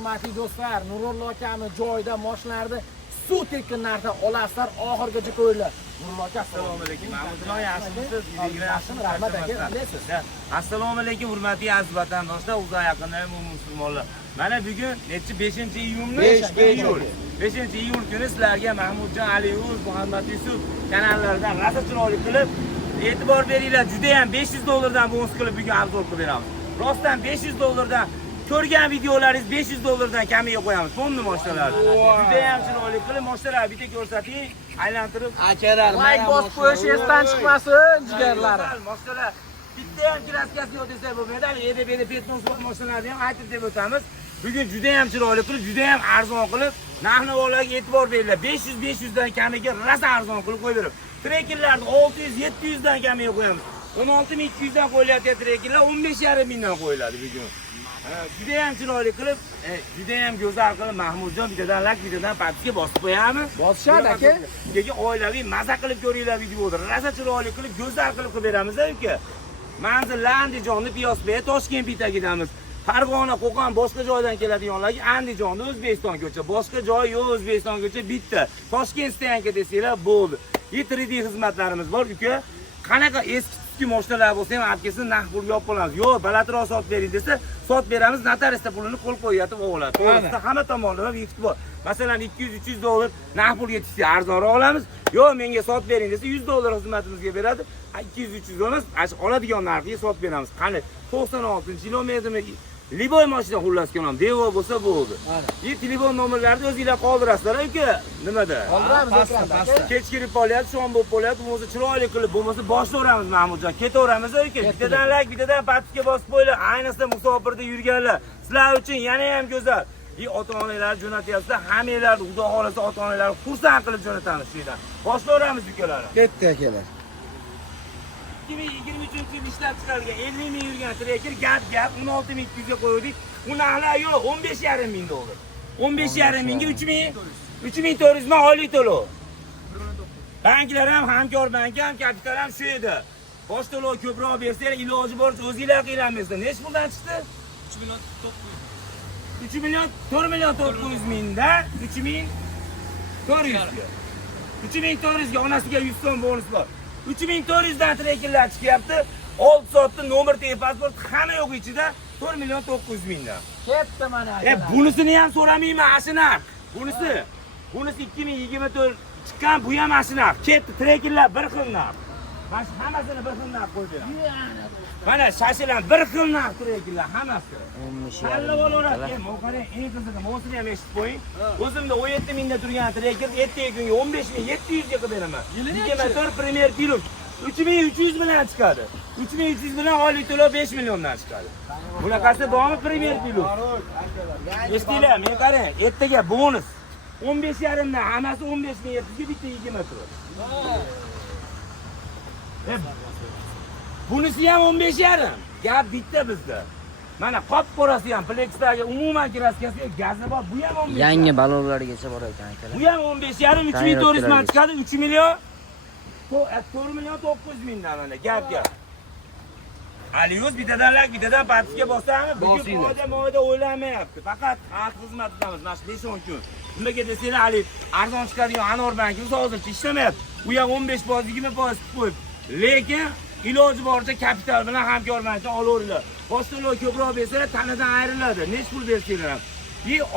hurmatli do'stlar, Nurullo akamiz joyida mashinalarni suv tekin narxda olasizlar, oxirgacha ko'ringlar. Nurullo aka, assalomu alaykum. Mahmudjon, yaxshimisiz? Yaxshimi? Rahmat aka, qandaysiniz? Assalomu alaykum, hurmatli aziz vatandoshlar, uzoq yaqinlar, musulmonlar. Mana bugun nechi 5-iyunmi? 5-iyul kuni sizlarga Mahmudjon Aliyev, Muhammad Yusuf kanallaridan rosa chiroyli qilib e'tibor beringlar. Juda ham $500 bonus qilib bugun arzon qilib beramiz. Rostdan $500 ko'rgan videolaringiz $500 kamiga qo'yamiz. Fondni mashinalar. Juda ham chiroyli qilib mashinalar bitta ko'rsating, aylantirib akalar, like bosib qo'yish esdan chiqmasin, jigarlari. Mashinalar bitta ham kraskasi yo'q desa bo'lmaydi. Edi-bedi petnos mashinalarni ham aytib deb o'tamiz. Bugun juda ham chiroyli qilib, juda ham arzon qilib, narx-navolarga e'tibor beringlar. 500 dan kamiga rosa arzon qilib qo'yib berib. Trekerlarni 600-700 dan kamiga qo'yamiz. 16200 dan qo'yilayotgan trekerlar 15,5 mingdan qo'yiladi bugun. Juda ham chiroyli qilib, juda ham go'zal qilib Mahmudjon bittadan lak, bittadan patga bosib qo'yamiz. Bosishadi aka. Keyin oilaviy maza qilib ko'ringlar videoda. Rosa chiroyli qilib, go'zal qilib beramiz aka. Manzil Andijonning Piyosbek, Toshkent bitagidamiz. Farg'ona, Qo'qon, boshqa joydan keladiganlarga Andijonda O'zbekiston ko'cha, boshqa joy yo'q, O'zbekiston ko'cha bitta. Toshkent stoyanka desanglar bo'ldi. 3D xizmatlarimiz bor uka. Qanaqa eski mashinalar bo'lsa ham atkasini naqd pulga olib qolamiz. Yo'q, balandroq sotib bering desa, sotib beramiz, notariusda pulini qo'l qo'yatib oladi. To'g'risida hamma tomonlama yetib bor. Masalan, $200-300 naqd pul yetishsa arzonroq olamiz. Yo'q, menga sotib bering desa, $100 xizmatimizga beradi. 200-300 emas, oladigan narxiga sotib beramiz. Qani 96-kilometrmi Liboy mashina xullas ko'ram, Devo bo'lsa bo'ldi. Telefon nomerlarini o'zingizlar qoldirasizlar aka. Nimada? Qoldiramiz ekranda. Kech kirib qolyapti, shom bo'lib qolyapti, bo'lmasa chiroyli qilib, bo'lmasa boshlayveramiz Mahmudjon. Ketaveramiz aka. Bittadan lak, bittadan patga bosib qo'yinglar. Ayniqsa musofirda yurganlar, sizlar uchun yana ham go'zal. Ota-onalar jo'natyapsa, hammanglarni xudo xolasa ota-onalarni xursand qilib jo'natamiz shu yerdan. Boshlayveramiz ukalar. Ketdi akalar. 2023-yil ishlab chiqarilgan 50 ming yurgan treker gap 16200 ga qo'ydik. Unalar yo'q, $15,500. 15,5 mingga 3400 ming oylik to'lov. Banklar ham hamkor bank ham, kapital ham shu edi. Bosh to'lov ko'proq bersanglar, iloji boricha o'zingizlar qilamiz. Nech puldan chiqdi? 3,4 mingda 3,400 ga. 3,400 ga onasiga 100 so'm bonus bor. 3,400 dan trekerlar chiqyapti. 6 soatda nomer pasport hamma yo'q ichida 4,9 mingdan. Ketdi mana aka. Bunisini ham so'ramayman, ashina. Bunisi 2024 chiqqan, bu ham ashina. Ketdi trekerlar bir xil narx. Mana hammasini bir xil narx qo'yib beraman. Mana shashilan bir xil narx trekerlar hammasi. Tanlab olaveradi. Mo'qara eng qizig'i, mo'sini ham eshitib qo'ying. O'zimda 17 mingda turgan treker ertaga kunga 15,700 ga qilib beraman. 24 Premier Plus 3300 bilan chiqadi. 3300 bilan oylik to'lov 5 milliondan chiqadi. Bunaqasi bormi Premier Plus? Eshitdinglar, men qarang, ertaga bonus 15,5 dan hammasi 15,700 ga bitta 20 tur. Bunisi ham 15,5. Gap bitta bizda. Mana qop-qorasi ham Plexdagi umuman kraskasi gazi bor. Bu ham 15. Yangi balonlargacha bor ekan akalar. Bu ham 15,5, 3400 dan chiqadi, 3 million. 4,9 mingdan mana gap. Aliyuz bittadan lak, bittadan patga bosamiz. Bugun foyda o'ylamayapti. Faqat xalq xizmatidamiz. Mana 5-10 kun. Nimaga desanglar, Ali arzon chiqadigan Anor bankimiz hozircha ishlamayapti. Bu ham 15%, 20% qo'yib. Lekin iloji boricha kapital bilan hamkor bankdan olaveringlar. Bosh to'lov ko'proq bersalar tanadan ayriladi. Nech pul bersanglar ham.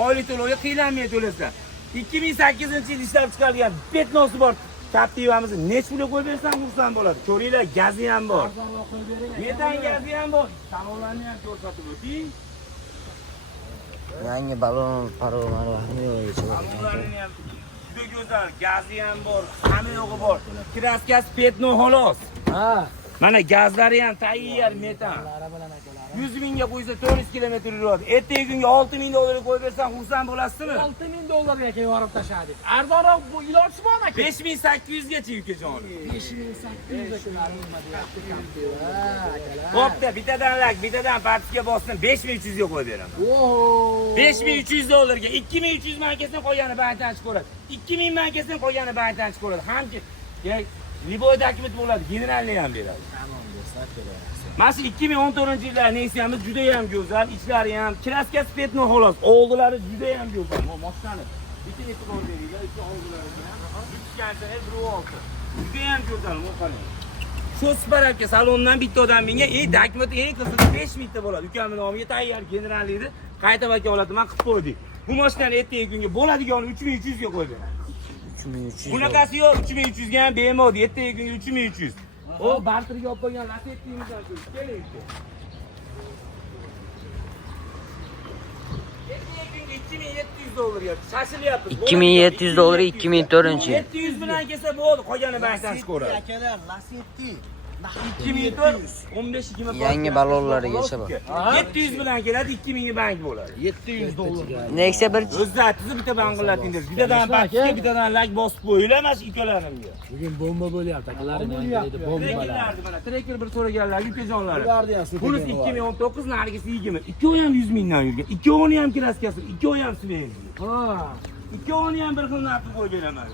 Oylik to'lovga qiylanmay to'lasa. 2008-yil ishlab chiqarilgan Petnosi bor. Captivamiz nech pulga qo'yib bersam xursand bo'ladi. Ko'ringlar, gazi ham bor. Metan gazi ham bor. Salonlarni ham ko'rsatib o'ting. Yangi balon, paromlar hamma yo'qgacha bor. Salonlarni ham juda go'zal, gazi ham bor, hamma yo'g'i bor. Kraskasi Petno xolos. Ha. Mana gazlari ham tayyor metan. 100 mingga qo'ysa 400 kilometr yuradi. Ertaga kunga $6,000 qo'yib bersam xursand bo'lasizmi? $6,000 aka yorib tashladik. Arzonroq bu iloji bormi aka? 5,800 gacha ukajon. 5,800 aka. Bo'pti, bittadan lak, bittadan patga bosdim, 5,300 ga qo'yib beraman. Oho. $5,300 ga 2,300 bankasidan qo'ygani bankdan chiqib ko'radi. 2,000 bankasidan qo'ygani bankdan chiqib ko'radi. Hamki Liboydagi bo'ladi, generalni ham beradi. Tamam do'stlar, kelaverasiz. Mana shu 2014-yillar Nexia'miz juda ham go'zal, ichlari ham kraska spetno xolos. Oldilari juda ham go'zal. Bu mashinani ikki e'tibor beringlar, ikki oldilari ham. Ikkisi bir olti. Juda ham go'zal, qarang. Shu Spark'ga salondan bitta odam menga, dokument eng qisqasi 5 mingta bo'ladi. Ukamning nomiga tayyor generallikni qayta vakolatni men qilib qo'ydik. Bu mashinani ertaga kunga bo'ladigani 3300 ga qo'ydim. 3300. Bunaqasi yo'q, 3300 ga ham bemalol, ertaga kunga 3300. O barterga olib qo'ygan Lacetti'mizdan ko'rib keling. Ertaga kunga 2700 dollarga shashilyapmiz. 2700 dollar 2004-yil. 700 bilan kelsa bo'ldi, qolgani bankdan chiqaveradi. Akalar, Lacetti. 2004 15-20 Yangi balonlarigacha bor. 700 bilan keladi, 2000 ga bank bo'ladi. 700 dollar. Nexia bir O'zlaringizni bitta banqillatdingiz. Bittadan bankga, bittadan lak bosib qo'yinglar, mana shu ikkalarimga. Bugun bomba bo'lyapti, akalarim yangilaydi, bombalar. Trekker bir so'raganlar, ukajonlari. Ularni ham sotib Bunisi 2019, narigisi 20. Ikkovi ham 100 mingdan yurgan. Ikkovini ham kraskasi, ikkovi ham svenzi. Ha. Ikkovini ham bir xil narxi qo'yganman.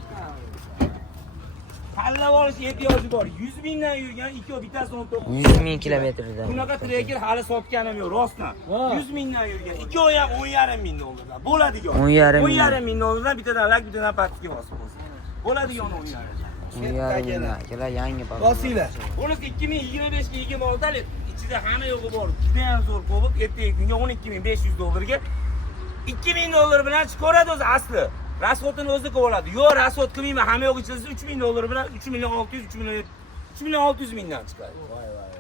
Tanlab olish ehtiyoji bor. 100 mingdan yurgan, ikkovi bittasi 19. 100 ming kilometrda. Bunaqa trekker hali sotganim yo'q, rostdan. 100 mingdan yurgan. Ikkovi ham 10,5 ming dollardan. Bo'ladigan. 10,5 ming. 10,5 ming dollardan bittadan lak, bittadan pastga bosib qo'ysin. Bo'ladigan 10,5. 10,5 ming akalar yangi balon. Bosinglar. Bunisi 2025 ga 26 talik. Ichida hamma yo'g'i bor. Juda ham zo'r qo'yib, ertaga kunga 12500 dollarga 2000 dollar bilan chiqaradi o'zi asli. Rasxotini o'zi qilib oladi. Yo'q, rasxot qilmayman, hamma yo'q ichida 3000 dollar bilan 3,600 mingdan chiqadi.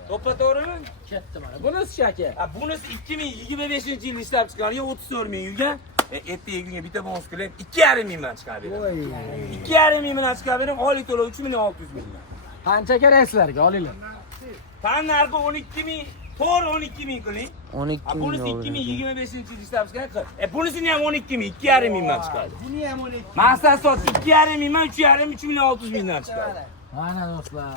To'ppa-to'g'rimi? Katta mana. Bunisi shaka. Bunisi 2025-yil ishlab chiqarilgan 34 ming yurgan. Ertaga kunga bitta bonus qilib 2,5 mingdan chiqarib beraman. 2,5 ming bilan chiqarib beraman, oylik to'lov 3,600 mingdan. Qancha kerak sizlarga, olinglar. Tan narxi 12 ming, to'g'ri 12 ming qiling. 12 ming Bunisi dollar. 2025-yil ishlab chiqarilgan. Bunisini ham 12 ming, 2,5 mingdan chiqadi. Buni ham 12. Maqsad sot 2,5 mingdan 3,5 3,600 mingdan chiqadi. Mana do'stlar.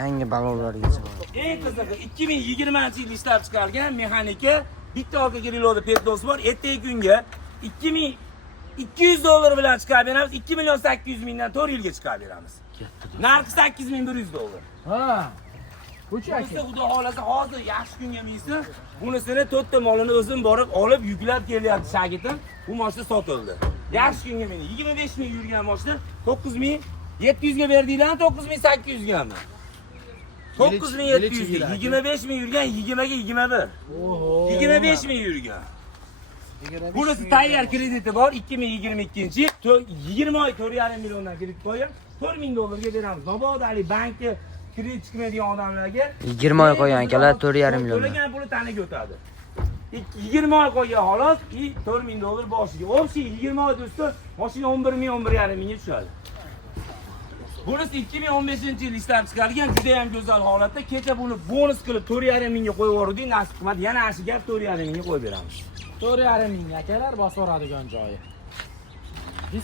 Yangi balonlargacha bor. Eng qizig'i 2020-yil ishlab chiqarilgan mexanika bitta orqaga reload pedals bor. Ertaga kunga 2200 dollar bilan chiqarib beramiz. 2,8 mingdan 4 yilga chiqarib beramiz. Narxi 8100 dollar. Ha. Ko'cha Bunisi aka. xudo xolasa hozir yaxshi kunga minsa, bunisini 4 ta molini o'zim borib olib yuklab kelyapti shagirdim. Bu mashina sotildi. Yaxshi kunga meni 25 ming yurgan mashina 9700 ga berdinglar, 9800 gami. 9700 ga 25 ming yurgan, 20 ga 21. Oho. 25 ming yurgan. Bunisi tayyor krediti bor 2022-yil 20 oy 4,5 milliondan kredit qo'yib 4000 dollarga beramiz. Mabodo Ali bankka kredit chiqmaydigan odamlarga 20 oy qo'ygan akalar 4,5 million. To'lagan puli taniga o'tadi. 20 oy qo'ygan xolos 4000 dollar boshiga. Общий 20 oy do'stlar, mashina 11 ming, 11,5 mingga tushadi. Bunisi 2015-yil ishlab chiqarilgan, juda ham go'zal holatda. Kecha buni bonus qilib 4,5 mingga qo'yib yubordik, nasib qilmadi. Yana ashi gap 4,5 mingga qo'yib beramiz. 4,5 ming akalar bosoradigan joyi.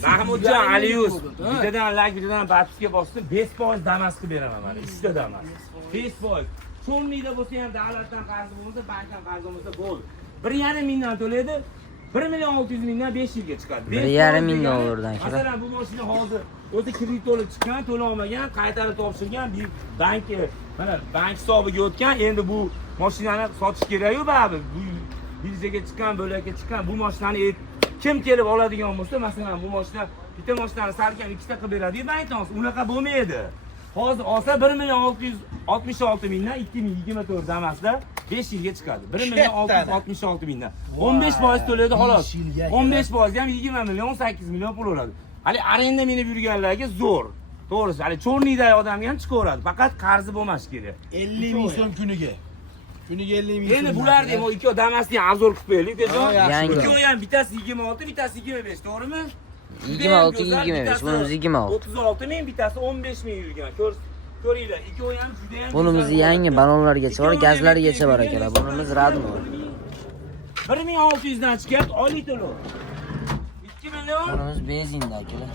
Mahmudjon Aliyus, bittadan lak, bittadan batishga bosdim, 5% damas qilib beraman mana. Ikkita damas. 5%. So'mlikda bo'lsa ham davlatdan qarzi bo'lsa, bankdan qarzi bo'lsa bo'ldi. 1,5 mingdan to'laydi. 1,600 mingdan 5 yilga chiqadi. 1,5 ming dollardan kerak. Masalan, bu mashina hozir o'zi kredit to'lib chiqqan, to'la olmagan, qaytarib topshirgan, bir bank mana bank hisobiga o'tgan. Endi bu mashinani sotish kerak-ku baribir. Bu birjaga chiqqan, bo'lakka chiqqan bu mashinani kim kelib oladigan bo'lsa, masalan, bu mashina bitta mashinani salkam ikkita qilib beradi, bankdan olsa, unaqa bo'lmaydi. Hozir olsa 1,666 mingdan 2024 damasda 5 yilga chiqadi. 1,666 mingdan. 15% to'laydi xolos. 15% ham 20 million, 18 million pul oladi. Hali arenda minib yurganlarga zo'r. To'g'risi, hali cho'rnidagi odamga ham chiqaveradi. Faqat qarzi bo'lmash kerak. 50 ming so'm kuniga. Kuniga 50 ming. Endi bularni ham ikki damasni ham arzon qilib qo'yaylik, ukajon. Yangi. Ikkovi ham bittasi 26, bittasi 25, to'g'rimi? 26, 25, bunimiz 26. 36 ming, bittasi 15 ming yurgan. Ko'ringlar, ikkovi ham juda ham. Bunimiz yangi balonlargacha bor, gazlarigacha bor akalar. Bunimiz radmi bor. 1600 dan chiqyapti, oylik to'lov. 2 million, Bunimiz benzinda akalar.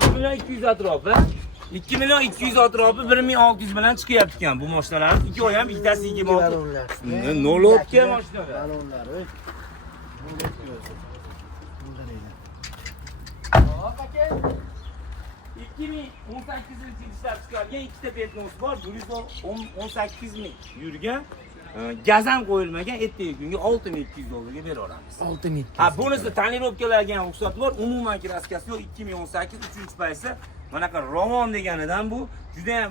2 million 200 atrofi. 2 million 200 atrofi 1600 bilan chiqyapti ekan bu mashinalar. Ikkovi ham bittasi 26. Nolotga mashinalar. Balonlar. 2018-yil ishlab chiqarilgan ikkita petnosi bor. 118 ming yurgan. Gazan qo'yilmagan, ertaga kunga 6200 dollarga beraveramiz. 6200. Ha, bunisi tonirovkalarga ham ruxsat bor. Umuman kraskasi yo'q. 2018 3-paysi. Bunaqa Ravon deganidan bu juda ham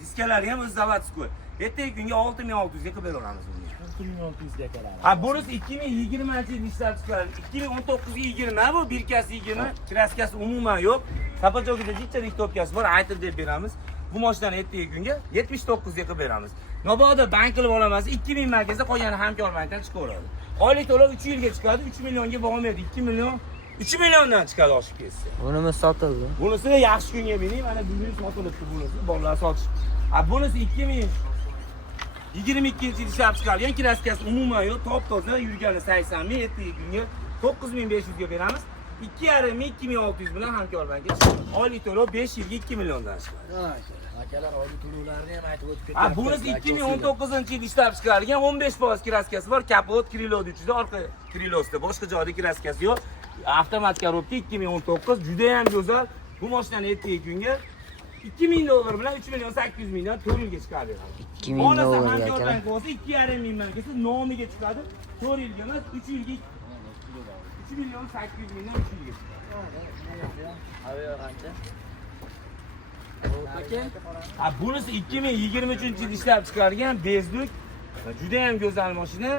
diskalari ham o'z zavodskoy. Ertaga kunga 6600 ga qilib beraveramiz buni. 6600 ga keladi. Ha, bunisi 2020-yil ishlab chiqarilgan. 2019 ga 20 bu, birkasi 20, kraskasi umuman yo'q. Sapajogida jicha riktopkasi bor, aytib deb beramiz. Bu mashinani ertaga kunga 79 ga qilib beramiz. Mabodo bank qilib olamiz, 2000 markazda qolgani hamkor bankdan chiqaveradi. Oylik to'lov 3 yilga chiqadi, 3 millionga bo'lmaydi, 2 million, 3 milliondan chiqadi oshib ketsa. Bunimiz sotildi. Bunisi yaxshi kunga bering, mana bugun sotilibdi bunisi, bolalar sotish. Ha, bunisi 2022-yil ishlab chiqarilgan, kraskasi umuman yo'q, top-toza, yurgani 80 ming, ertaga kunga 9500 ga beramiz. 2,5 ming 2600 bilan hamkor bankga chiqadi. Oylik to'lov 5 yilga 2 milliondan chiqadi. Akalar oylik to'lovlarni ham aytib o'tib Ha, bunisi 2019-yil ishlab chiqarilgan 15% kraskasi bor, kapot, krilod uchida, orqa krilosda, boshqa joyda kraskasi yo'q. Avtomat korobka 2019 juda ham go'zal. Bu mashinani ertaga kunga 2000 dollar bilan 3 million 800 mingdan 4 yilga chiqadi. 2000 dollarga akalar. akalar. Bo'lsa 2,5 ming markasi nomiga chiqadi. 4 yilga emas, 3 yilga 3 million 800 mingdan 3 yilga chiqadi. Ha, bunisi 2023-yil ishlab chiqarilgan Bezduk. Juda ham go'zal mashina.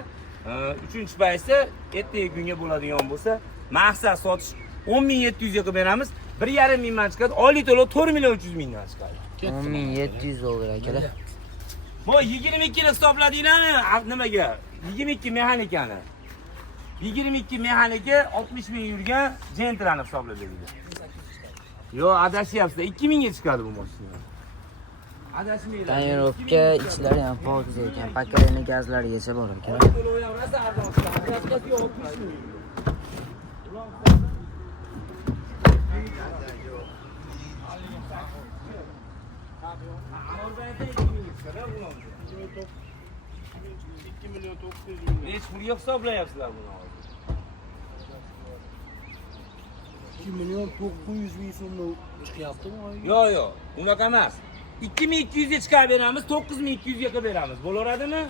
3-paysi ertaga kunga bo'ladigan bo'lsa, maqsad sotish 10700 ga qilib beramiz. 1,5 mingdan chiqadi. Oylik to'lov 4 million 300 mingdan chiqadi. 10700 dollar akalar. Bu 22 ni hisobladinglarmi? Nimaga? 22 mexanikani. 22 mexanika 60 ming yurgan Gentrani hisoblab beringlar. Yo, adashyapsiz. 2000 ga chiqadi bu mashina. Adashmaylar. Tonirovka ichlari ham pokiza ekan. Pakalini gazlarigacha bor akalar. To'lov ham rosa arzon. Adashgasi 60 ming. Hech pulga hisoblayapsizlar buni hozir. 2 million 900 ming so'mdan chiqyaptimi oyga? Yo'q, unaqa emas. 2200 ga chiqarib beramiz, 9200 ga qilib beramiz. Bo'laveradimi?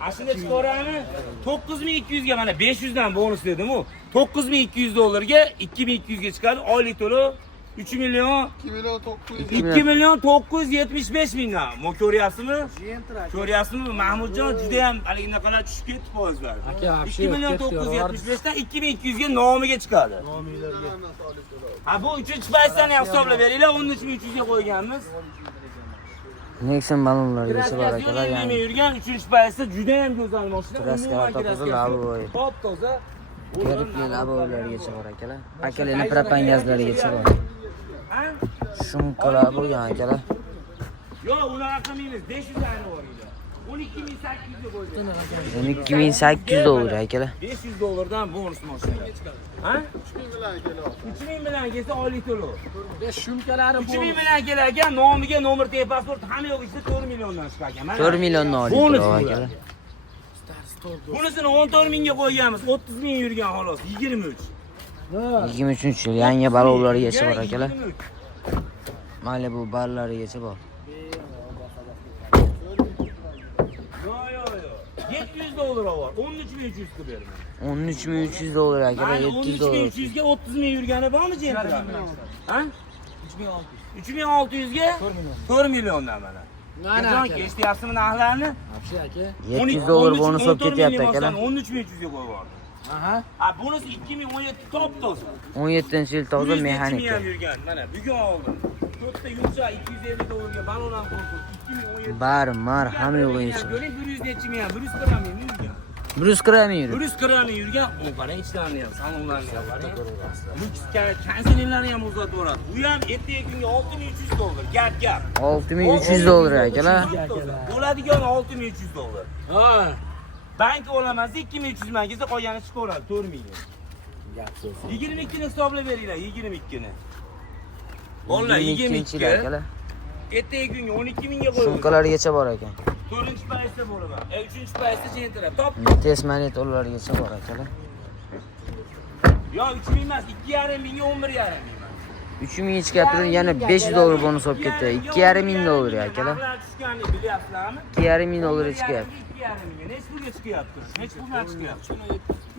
Ashina chiqaramiz. 9200 ga mana 500 dan bonus dedim-ku. 9200 dollarga 2200 ga chiqadi. Oylik to'lov 3 million 2 million 975 mingdan. Mo ko'ryapsizmi? Ko'ryapsizmi? Mahmudjon juda ham haligi naqalar tushib ketdi foizlar. 2 million 975 dan 2200 ga nomiga chiqadi. Ha, bu 3-paysdan ham hisoblab beringlar. 13300 ga qo'yganmiz. Nexon balonlargacha bor akalar. Yani yurgan 3-paysi juda ham go'zal mashina. Kraska to'g'ri labovoy. Top-toza. Beribli labovoylargacha bor akalar. Pakalini propan gazlarigacha bor. Ha? Shumqalar bo'lgan akalar. Yo'q, ular qilmaymiz. 500 ayri bor edi. 12800 ga qo'ydik. 12800 dollar akalar. 500 dollardan bonus mashina. Ha? 3000 bilan kelsa oylik to'lov. Shumkalari 3000 bilan kelarkan, nomiga nomer pasport hamma yo'q ishda 4 milliondan chiqargan. 4 milliondan oylik to'lov akalar. Bunisini 14 mingga qo'yganmiz. 30 ming yurgan xolos. 23. 23 yil yangi balovlargacha bor akalar. Mayli bu barlarigacha bor. Yo'q. 700 dollar var. 13300 qilib beraman. 13300 dollar akalar, 700 dollar. 13300 ga 30 ming yurgani bormi Gentra? Ha? 3600 ga 4 milliondan mana. Mana aka. Eshityapsizmi narxlarni? Hapsi aka. 700 dollar bonus olib ketyapti akalar. 13300 ga qo'yib yubordim. Aha. Ha, bunisi 2017 top toza. 17-yil toza mexanika. Yurgan. Mana bugun oldim. To'rtta yumshoq 250 dollarga balon ham qo'ydim. 2017. Bar, mar, hamma yo'q ichi. 100 nechi ming ham, 140 ming yurgan. 140 ming yurgan. 140 ming yurgan, u qarang ichlarini ham, salonlarini ham qarang. Lyuks kondisionerlarni ham uzatib yuboradi. Bu ham ertaga kunga 6300 dollar. Gap. 6300 dollar akalar. Bo'ladigan 6300 dollar. Ha. Bank olamazda 2300 ming kelsa qolgani chiqaveradi 4 million. Gap so'z. 22 ni hisoblab beringlar, 22 ni. Bolalar 22 22. akalar. Ertaga kunga 12 mingga qo'yib. Shumqalargacha bor ekan. 4-paysda bo'laman. 3-paysda Gentra. Top. Test monitollargacha bor akalar. Yo 3 ming emas, 2,5 mingga 11,5 ming. 3000 chiqyapti, yana 500 dollar bonus olib ketdi. 2,5 dollar ya akalar. Narxlar tushganini bilyapsizlarmi? 2,5 dollar chiqyapti. 2,5 nech pulga chiqyapti? Nech puldan chiqyapti?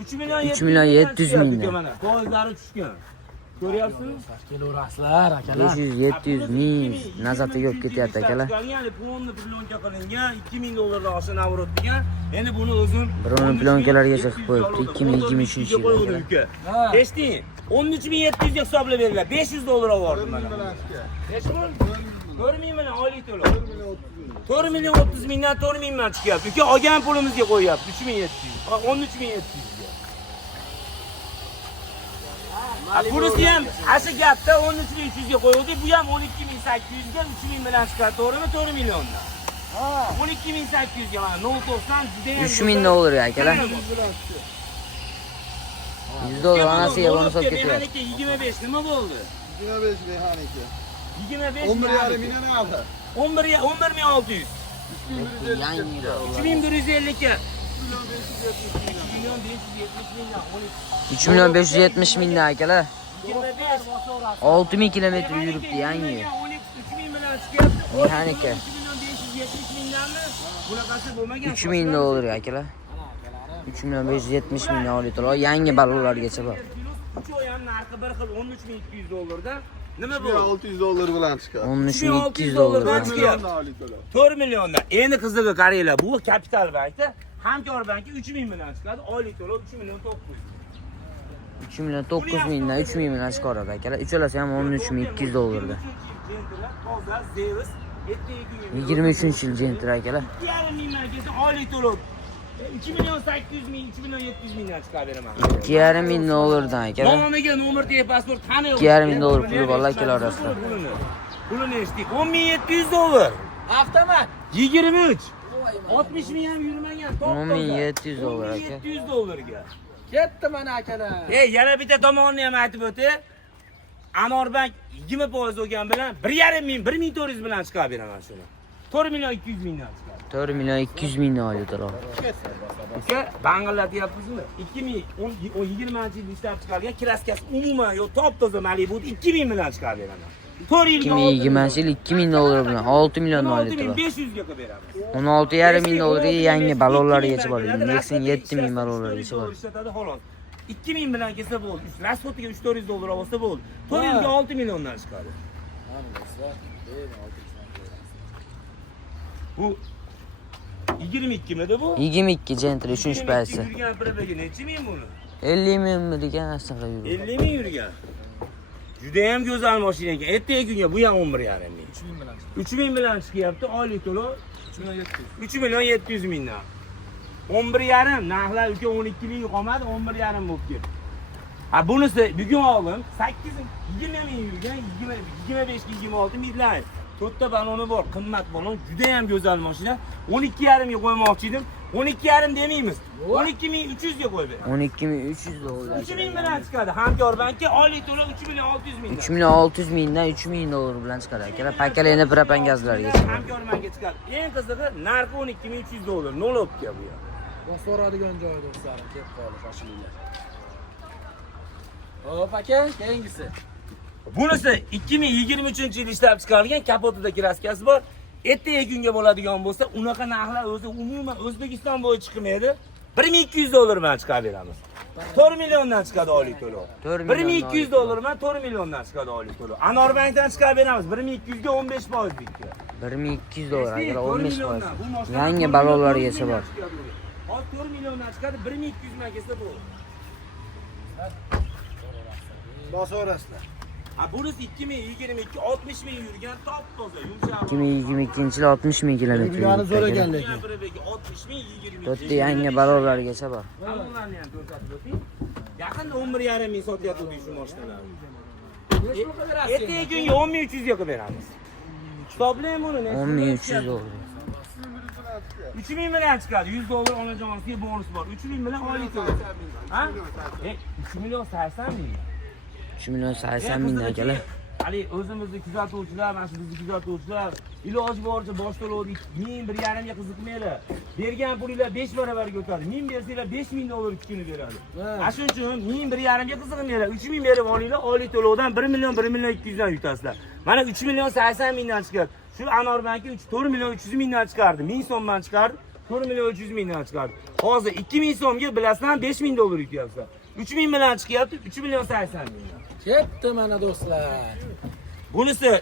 3 million 700 ming. mana. Foizlari tushgan. Ko'ryapsizmi? Kelaverasizlar akalar. 500-700 ming nazarda olib ketyapti akalar. Ya'ni pulni plyonka qilingan 2000 dollardan oshib navrot degan. Endi buni o'zim Birovni plonkalargacha qilib qo'yibdi. 2023 yil akalar. Eshiting, 13700 ga hisoblab beringlar. 500 dollar oldim mana. Nech pul? 4000 bilan oylik to'lov. 4 million 30 mingdan 4 mingdan chiqyapti. Uka olgan pulimizga qo'yyapti 3700. 13700 ga. Bunisi ham asha gapda 13300 ga qo'ydik. Bu ham 12800 ga 3000 bilan chiqadi, to'g'rimi? 4 milliondan. 12800 ga mana 0.90 juda ham 3000 dollar akalar. 100 dollar anasiga bonus olib ketyapti. 25 nima bo'ldi? 25 mexaniki. 25 11,5 million aldi. 11600. Yangi 2152. 3 million 570 mingdan akalar. 25 6000 kilometr yuribdi yangi. 3000 bilan chiqyapti. Mexanika. 570 mingdanmi? Bunaqasi bo'lmagan. 3000 dollar akalar. 3 million 570 mingdan olib to'lov yangi balolargacha bor. 3 oy ham narxi bir xil 13200 dollardan. Nima bo'ldi? 600 dollar bilan chiqadi. 13200 dollardan. 4 milliondan. Endi qizig'i qaranglar, bu Kapital bankda Hamkor banki 3000 bilan chiqadi, oylik to'lov 3 million 900. 3 million 900 mingdan 3000 bilan chiqaradi akalar. Uchalasi ham 13200 dollarda. Toza, zevis, 23 yil jentr akalar. 2,5 ming markasi oylik to'lov. 2 million 800 ming, 3 million 700 mingdan chiqarib beraman. 2,5 ming dollardan akalar. Nomiga nomer deya pasport qani yo'q? 2,5 ming dollar puli bor akalar orasida. Pulini eshitdik. 10700 dollar. Avtomat. 23. 60 ming ham yurmagan. 10700 dollar aka. 700 dollarga. Ketdi mana akalar. Yana bitta tomonini ham aytib o'tay. Anorbank 20% olgan bilan 1,5 ming, 1400 bilan chiqarib beraman shuni. 4 million 200 mingdan chiqadi. 4 million 200 mingdan olib to'lov. Uka, bang'illatyapsizmi? 2020-yil ishlab chiqargan kraskasi umuman yo'q, top-toza Malibu 2000 bilan chiqarib beraman. 2020 yil 2000 dollar bilan 6 million olib to'lov. 500 ga qilib beraman. 16,5 ming dollarga yangi balonlargacha bor. Nexon 7000 balonlargacha bor. Ishlatadi xolos. 2000 bilan kelsa bo'ldi. Rasxotiga 300 dollar olsa bo'ldi. 400 ga 6 milliondan chiqadi. Bu 22 midi bu? 22 jentr 3 paysi. Yurgan piraga necha ming buni? 50 ming degan narsalar yurdi. 50 ming yurgan. Juda ham go'zal mashina ekan. Ertaga kunga bu ham 11,5 ming. 3000 bilan. 3000 bilan chiqyapti, oylik to'lov 3 million 700 mingdan. 11,5 narxlar uka 12 ming qolmadi, 11,5 bo'lib ketdi. Ha bunisi bugun oldim, 20 ming yurgan, 25 26 midline. To'rtta baloni bor, qimmat balon, juda ham go'zal mashina. 12,5 ga qo'ymoqchi edim. 12,5 demaymiz. 12300 ga qo'yib beraman. 12300 dollar. 3000 bilan chiqadi. Hamkor banki oylik to'lov 3 million 600 ming. 3 million 600 mingdan 3000 dollar bilan chiqadi akalar. Pakaleni propan gazlargacha. Hamkor banki chiqadi. Eng qizig'i narxi 12300 dollar. 0 o'pga bu ya. Bosoradigan joy do'stlarim, kelib qoldi, shoshilinglar. Hop aka, keyingisi. Bunisi 2023-yil ishlab chiqarilgan kapotida kraskasi bor. Ertaga kunga bo'ladigan bo'lsa, unaqa narxlar o'zi umuman O'zbekiston bo'yicha chiqmaydi. 1200 dollar bilan chiqarib beramiz. 4 milliondan chiqadi oylik to'lov. 1200 dollar bilan 4 milliondan chiqadi oylik to'lov. Anorbankdan chiqarib beramiz 1200 ga 15%. 1200 dollar akalar 15%. Yangi balonlargacha bor. Hozir 4 milliondan chiqadi, 1200 dan kelsa bo'ldi. Bosorasizlar. Ha bunisi 2022 60 ming yurgan top-toza, yumshoq. 2022 yil 60 ming kilometr Yurgani zo'r yuribdi. ekan lekin. 60 ming 22. To'rtta yangi balonlargacha bor. Balonlarni ham ko'rsatib o'ting. Yaqinda 11,5 ming sotyapti shu mashinalarni. Ertaga kunga 10300 ga qilib beramiz. Hisoblang buni. 10300 dollar. 3000 bilan chiqadi. 100 dollar onajonosiga bonus bor. 3000 bilan oylik to'lov. Ha? 3 million 80 ming. 3 million 80 mingdan akalar. hali o'zimizni kuzatuvchilar, mana shu bizni kuzatuvchilar iloji boricha bosh to'lovni 1.5 ga qiziqmaydi. Bergan pulinglar 5 barobarga o'tadi. 1000 bersanglar 5000 dollar kutini beradi. Ana shuning uchun 1.5 ga qiziqmaydi. 3000 berib olinglar, oylik to'lovdan 1 million 200 dan yutasizlar. Mana 3 million 80 mingdan chiqadi. Shu Anorbanki 4 million 300 mingdan chiqardi. 1000 so'mdan chiqardi. 4 million 300 mingdan chiqardi. Hozir 2000 so'mga bilasizlar 5000 dollar yutyapsizlar. 3000 bilan chiqyapti 3 million 80 mingdan. Ketdi mana do'stlar. Bunisi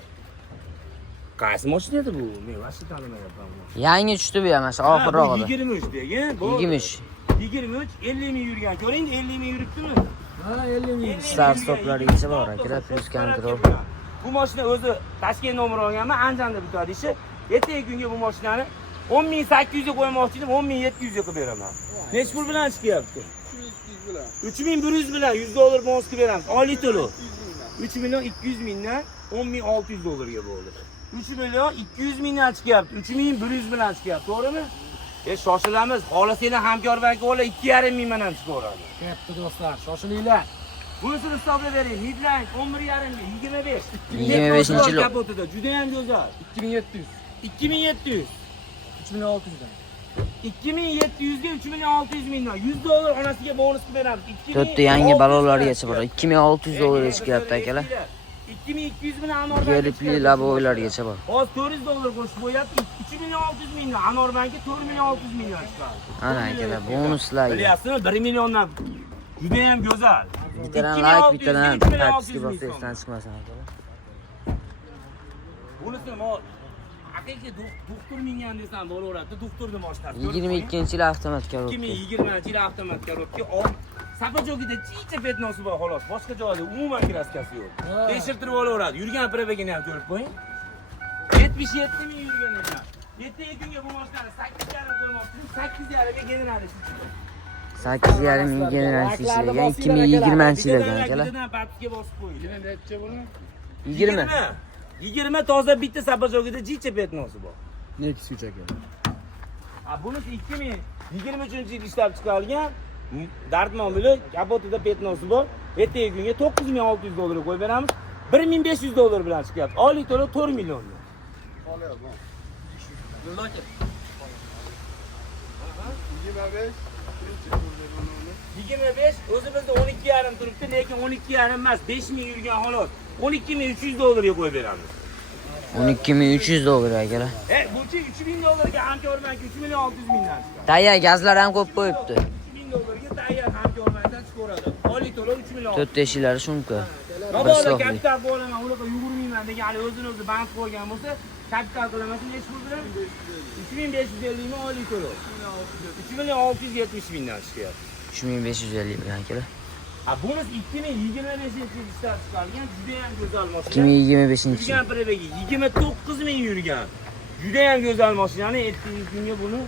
qaysi mashina edi bu? Men vaqti tanimayapman. Yangi tushdi bu ham, mana oxirrog'ida. 23 degan. 23. 23 50 ming yurgan. Ko'ring, 50 ming yuribdimi? Ha, 50 ming. Start stoplarigacha bor akalar, plus kontrol. Bu mashina o'zi Toshkent nomeri olganman, Andijonda bitadi ishi. Ertaga kunga bu mashinani 10800 ga qo'ymoqchi edim, 10700 ga qilib beraman. Nech pul bilan chiqyapti? 3100 bilan 100 dollar bonus qilib beramiz. Oylik to'lov. 3 million 200 mingdan 10600 dollarga bo'ldi. 3 million 200 mingdan chiqyapti. 3100 bilan chiqyapti, to'g'rimi? Shoshilamiz. Xolasanglar hamkorbanki ola 2,5 ming bilan chiqaveradi. Ketdi do'stlar, shoshilinglar. Bunisini hisoblab bering. Midline 11,5 ga 25. 25-yil. Kapotida juda ham go'zal. 2700. 2700. 3600 dan. 2700 ga 3600 mingdan 100 dollar onasiga bonus qilib beramiz. 4ta yangi balonlargacha bor. 2600 dollarga chiqyapti akalar. 2200 bilan Anorbank. Gelipli laboylargacha bor. Hozir 400 dollar qo'shib qo'yapti. 3600 mingdan Anorbankka 4600 mingdan chiqadi. Ana akalar, bonuslar. Bilyapsizmi? 1 milliondan juda ham go'zal. Bittadan like, bittadan taktisga bosishdan chiqmasin akalar. Bunisi haqiqiy doktor mingan desam bo'laveradi. Doktorni boshlar. 22-yil avtomat korobka. 2020-yil avtomat korobka. Sapajogida chicha petnosi bor xolos. Boshqa joyda umuman kraskasi yo'q. Tekshirtirib olaveradi. Yurgan probegini ham ko'rib qo'ying. 77 ming yurgan ekan. Ertaga kunga bu mashinani 8,5 qo'ymoqchiman. 8,5 ga general ishi. 8,5 ming generasiya ishlagan 2020-yildan akalar. Bittadan patga bosib qo'ying. Necha buni? 20. 20 toza bitta sapajogida chicha petnosi bor. Next switch aka. Bunisi 2023-yil ishlab chiqarilgan. Dardmon bilan kapotida petnosi bor. Ertaga kunga 9600 dollar qo'yib beramiz. 1500 dollar bilan chiqyapti. Oylik to'lov 4 million. Olyapman. 25. 25 o'zimizda 12,5 turibdi, lekin 12,5 emas, 5000 yurgan xolos. 12300 dollarga qo'yib beramiz. 12300 dollar akalar. Buncha 3000 dollarga hamkorbank 3,600 mingdan chiqadi. Tayyor gazlar ham ko'p qo'yibdi. 3000 dollarga tayyor hamkorbankdan chiqaveradi. Oylik to'lov 3,600. 4 teshiklar shumka. Mabodo kapital bo'laman, unaqa yugurmayman degan hali o'zini band qo'ygan bo'lsa, kapital qilamasin, nech pul bilan? 3550 ming oylik to'lov. 3670 mingdan chiqyapti. 3550 bilan akalar. Bunisi 2025-yil ishlab chiqarilgan, juda ham go'zal mashina. 2025-yil. Yurgan probegi 29 ming yurgan. Juda ham go'zal mashinani ertaga kunga buni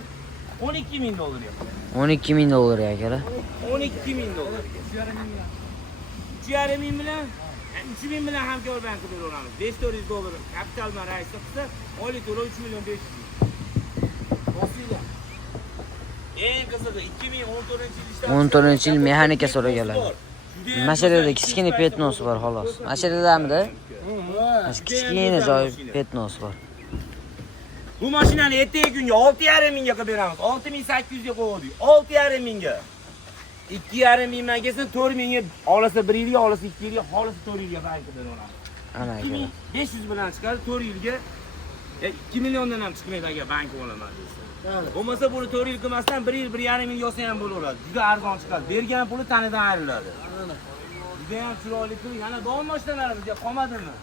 12 ming dollar yapti. 12 ming dollar akalar. 12 ming dollar. 3,5 ming bilan 3 ming bilan hamkorbank qilib beramiz. 500 dollar kapital bilan rais qilsa, oylik to'lov 3 million 500 ming. Bosinglar. Eng qizig'i 2014-yil ishlab 14-yil mexanika so'raganlar. Mashinada kichkina petnosi bor xolos. Mashinadamida kichkina joy petnosi bor. Bu mashinani ertaga kunga 6,5 mingga qilib beramiz. 6800 ga qo'ydik. 6,5 mingga. 2,5 ming kelsin 4 mingga olasa 1 yilga, olasa 2 yilga, olasa 4 yilga bank qilib beramiz. Ana akalar. 500 bilan chiqadi 4 yilga 2 milliondan ham chiqmaydi agar bank olaman desa. Bo'lmasa buni 4 yil qilmasdan 1 yil 1,5 ming yo'sa ham bo'laveradi. Juda arzon chiqadi. Bergan puli tanidan ayriladi. Juda ham chiroyli pul. Yana davom mashinalarimizga qolmadimi?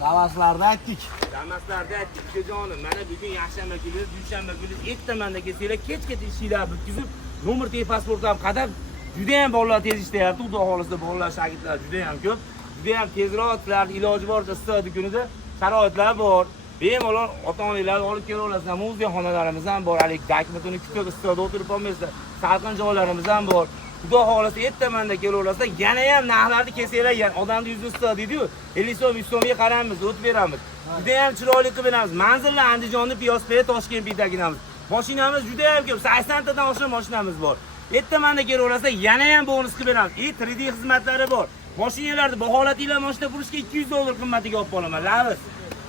Davaslarda aytdik. Damaslarda aytdik, jonim. Mana bugun yakshanba kuni, dushanba kuni ertamanda kelsanglar, kechgacha ishinglar bitkizib, nomer pasport ham qadab, juda ham bolalar tez ishlayapti. Xudo xohlasa bolalar shogirdlar juda ham ko'p. Juda ham tezroq sizlarni iloji boricha issiqlik kunida sharoitlar bor. Bemalol ota-onalarni olib kela olasizlar. Muzey xonalarimiz ham bor. Hali dakmatini kutib issiqda o'tirib olmaysizlar. Salqin joylarimiz ham bor. Xudo xohlasa ertamanda kela olasizlar. Yana ham narxlarni kesinglar, yani odamni yuzi issiq deydi-ku. 50 so'm, 100 so'mga qaraymiz, o'tib beramiz. Juda ham chiroyli qilib beramiz. Manzillar Andijonni Piyosbek Toshkent bidaginamiz. Mashinamiz juda ham ko'p. 80 tadan oshiq mashinamiz bor. Ertamanda kelaversa yana ham bonus qilib beramiz. 3D xizmatlari bor. Mashinalarni baholatinglar, mashina purishga $200 qimmatiga olib qolaman. Lavis.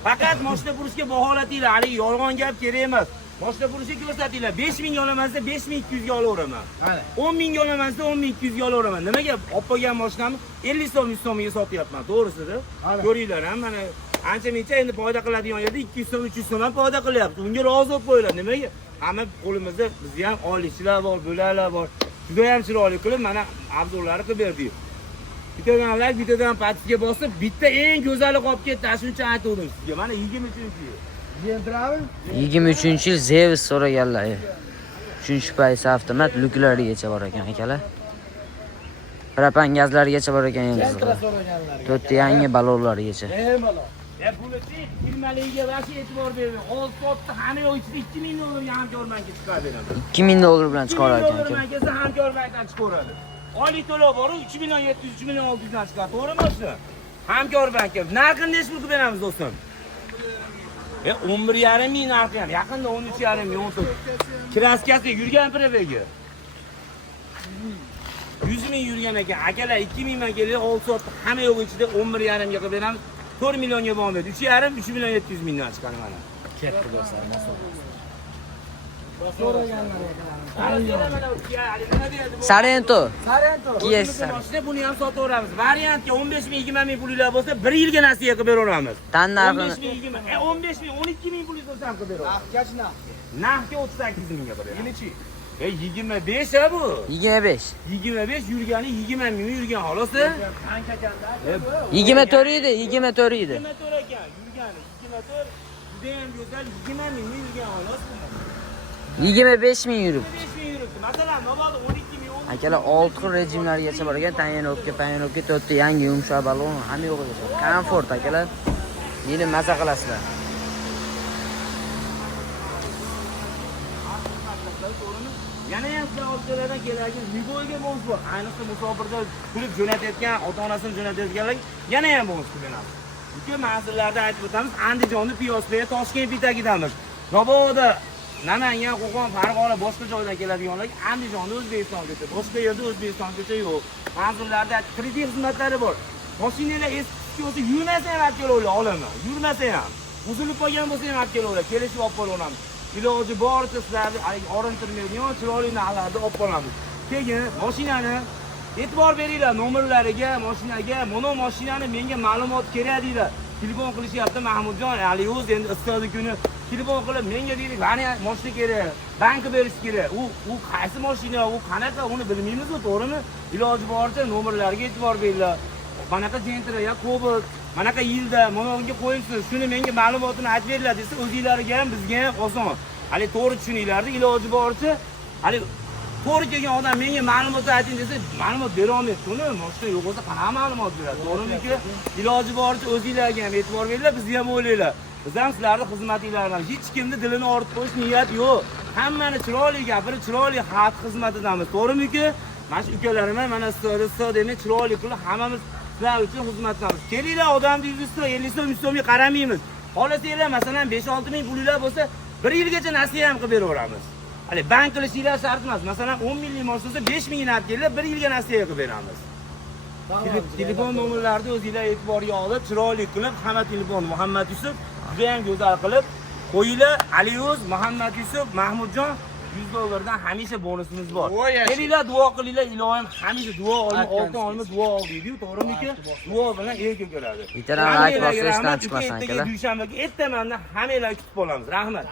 Faqat mashina purishga baholatinglar, hali yolg'on gap kerak emas. Mashina purishga ko'rsatinglar. 5000 ga olamansa 5200 ga olaveraman. 10000 ga olamansa 10200 ga olaveraman. Nimaga olib qo'ygan mashinamni 50 so'm 100 so'mga sotyapman, to'g'risida. Ko'ringlar ham mana ancha-muncha endi foyda qiladigan yerda 200 so'm 300 so'm ham foyda qilyapti. Unga rozi bo'lib qo'yinglar. Nimaga? Hamma qo'limizda bizga ham oylikchilar bor, bo'lalar bor. Juda ham chiroyli qilib mana obzorlarni qilib berdik. Bittadan patisga bosib, bitta eng go'zali qolib ketdi. Shuncha aytdim sizga. Mana 23-yil. 23-yil Zeus so'raganlar. 3-paysa avtomat lyuklarigacha bor ekan akalar. Propan gazlarigacha bor ekan endi. To'rtta yangi balonlargacha. Pulchi firmaligiga vashi e'tibor bering. Oltotda hamma yo'q ichida $2000 hamkorbanki chiqarib beraman. $2000 bilan chiqarar ekan. Hamkorbanki hamkorbankdan chiqaradi. Oylik to'lov bor, 3.700, 3.600 dan chiqadi, to'g'rimi shu? Hamkorbanki narxini necha pul qilib beramiz do'stim? 11.5 ming narxi ham, yaqinda 13.5 ming, 14. Kraskasi yurgan probegi. 100 ming yurgan ekan. Akalar 2000 ming keladi, 6 soat hamma yo'q ichida 11.5 ga qilib beramiz. 4 millionga bo'lib berdi. 3.5, 3.700 mingdan chiqadi mana. Ketdi do'stlar, Sarento. Yes. Buni ham sotaveramiz. Variantga 15 ming, 20 ming pullar bo'lsa 1 yilga nasiya qilib beraveramiz. Tan narxini 15 ming, 15 ming, 12 ming pul bo'lsa ham qilib beraveramiz. Narxga 38 mingga qilib beraveramiz. 25 ha bu. 25. 25 yurgani 20 ming yurgan xolos. 24 edi, 24 edi. 24 ekan, yurgani 24. Juda ham go'zal 20 ming yurgan xolos. 25 ming yurib. 25 ming yuribdi. Masalan, mabodo 12 ming. Akalar 6 xil rejimlargacha bor ekan. Tanyanopka, to'rtta yangi yumshoq balon, hamma yo'g'igacha. Komfort akalar. Meni maza qilasizlar. Yana ham savollardan keladigan Liboyga bonus bor. Ayniqsa musofirda pulib jo'natayotgan, ota-onasini jo'natayotganlar yana ham bonus beramiz. Chunki manzillarda aytib o'tamiz, Andijonning Piyosbek, Toshkent bitagidamiz. Mabodo Namangan, Qo'qon, Farg'ona boshqa joydan keladiganlar Andijonda O'zbekistongacha, boshqa yerda O'zbekistongacha yo'q. Manzillarda 3D xizmatlari bor. Mashinalar eski bo'lsa yurmasa ham olib kelinglar, olaman. Yurmasa ham. Uzilib qolgan bo'lsa ham olib kelinglar, kelishib olib qo'yamiz. Iloji boricha sizlarni orintirmaydigan chiroyli narxlarda olib qolamiz. Keyin mashinani e'tibor beringlar nomerlariga, mashinaga, mana mashinani menga ma'lumot kerak deydilar. Telefon qilishyapti Mahmudjon, Aliyoz endi issiqlik kuni telefon qilib menga deydi, "Qani mashina kerak, bankka berish kerak." U qaysi mashina, u qanaqa, uni bilmaymiz, to'g'rimi? Iloji boricha nomerlariga e'tibor beringlar. Manaqa Gentra ya Cobalt, manaqa yilda, mana unga qo'yingsiz, shuni menga ma'lumotini aytib beringlar desa, o'zingizlarga ham bizga ham oson. Hali to'g'ri tushuninglarni, iloji boricha, hali to'g'ri kelgan odam menga ma'lumot ayting desa, ma'lumot bera olmaydi. Buni mashina yo'q bo'lsa qanaqa ma'lumot beradi? To'g'rimi-ki? Iloji boricha o'zingizlarga ham e'tibor beringlar, bizni ham o'ylanglar. Biz ham sizlarni xizmatinglardan hech kimni dilini og'ritib qo'yish niyat yo'q. Hammani chiroyli gapirib, chiroyli xalq xizmatidamiz. To'g'rimi-ki? Mana shu ukalarim ham mana issiq demay chiroyli qilib hammamiz sizlar uchun xizmat qilamiz. Kelinglar, odamni 100 so'm, 50 so'm, 100 so'mga qaramaymiz. Xohlasanglar, masalan 5-6 ming pulinglar bo'lsa, 1 yilgacha nasiya ham qilib beraveramiz. Hali bank qilishinglar shart emas. Masalan 10 minglik mashina bo'lsa 5 mingni olib kelinglar, 1 yilga nasiya qilib beramiz. Telefon nomerlarini o'zingizlar e'tiborga olib, chiroyli qilib, hamma telefon Muhammad Yusuf juda ham go'zal qilib qo'yinglar. Aliyoz, Muhammad Yusuf, Mahmudjon $100 dan hamisha bonusimiz bor. Kelinglar, duo qilinglar, ilohim hamisha duo olma, oltin olma, duo ol deydi-ku, to'g'rimi-ki? Duo bilan el ko'karadi. Bittadan like bosishdan chiqmasin akalar. Dushanbaga ertamandan hammalarni kutib olamiz. Rahmat.